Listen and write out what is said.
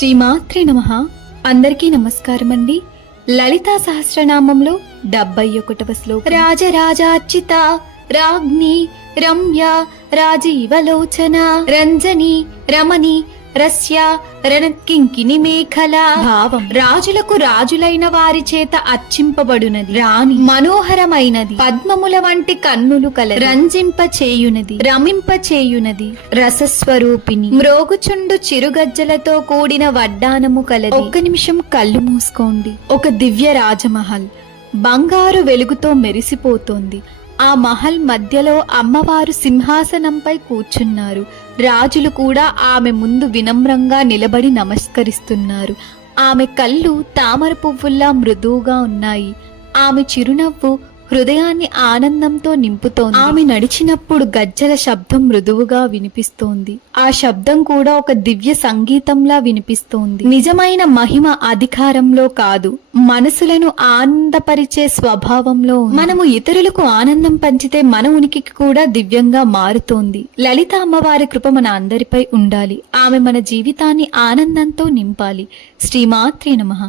శ్రీమాత్రే నమః. అందరికీ నమస్కారం అండి. లలితా సహస్రనామంలో 71వ శ్లోకం. రాజరాజార్చిత రాజ్ఞి రమ్య రాజీవలోచన రంజని రమణి రస్య రణకింకిని మేఖల. భావం: రాజులకు రాజులైన వారి చేత అర్చింపబడునది. రాణి మనోహరమైనది, పద్మముల వంటి కన్నులు కలది, రంజింప చేయునది, రమింప చేయునది, రసస్వరూపిణి, మ్రోగుచుండు చిరుగజ్జలతో కూడిన వడ్డానము కలది. ఒక్క నిమిషం కళ్ళు మూసుకోండి. ఒక దివ్య రాజమహల్ బంగారు వెలుగుతో మెరిసిపోతోంది. ఆ మహల్ మధ్యలో అమ్మవారు సింహాసనంపై కూర్చున్నారు. రాజులు కూడా ఆమె ముందు వినమ్రంగా నిలబడి నమస్కరిస్తున్నారు. ఆమె కళ్ళు తామర పువ్వుల్లా మృదువుగా ఉన్నాయి. ఆమె చిరునవ్వు హృదయాన్ని ఆనందంతో నింపుతోంది. ఆమె నడిచినప్పుడు గజ్జల శబ్దం మృదువుగా వినిపిస్తోంది. ఆ శబ్దం కూడా ఒక దివ్య సంగీతంలా వినిపిస్తోంది. నిజమైన మహిమ అధికారంలో కాదు, మనసులను ఆనందపరిచే స్వభావంలో ఉంది. మనము ఇతరులకు ఆనందం పంచితే మన ఉనికికి కూడా దివ్యంగా మారుతోంది. లలిత అమ్మవారి కృప మన అందరిపై ఉండాలి. ఆమె మన జీవితాన్ని ఆనందంతో నింపాలి. శ్రీమాత్రే నమః.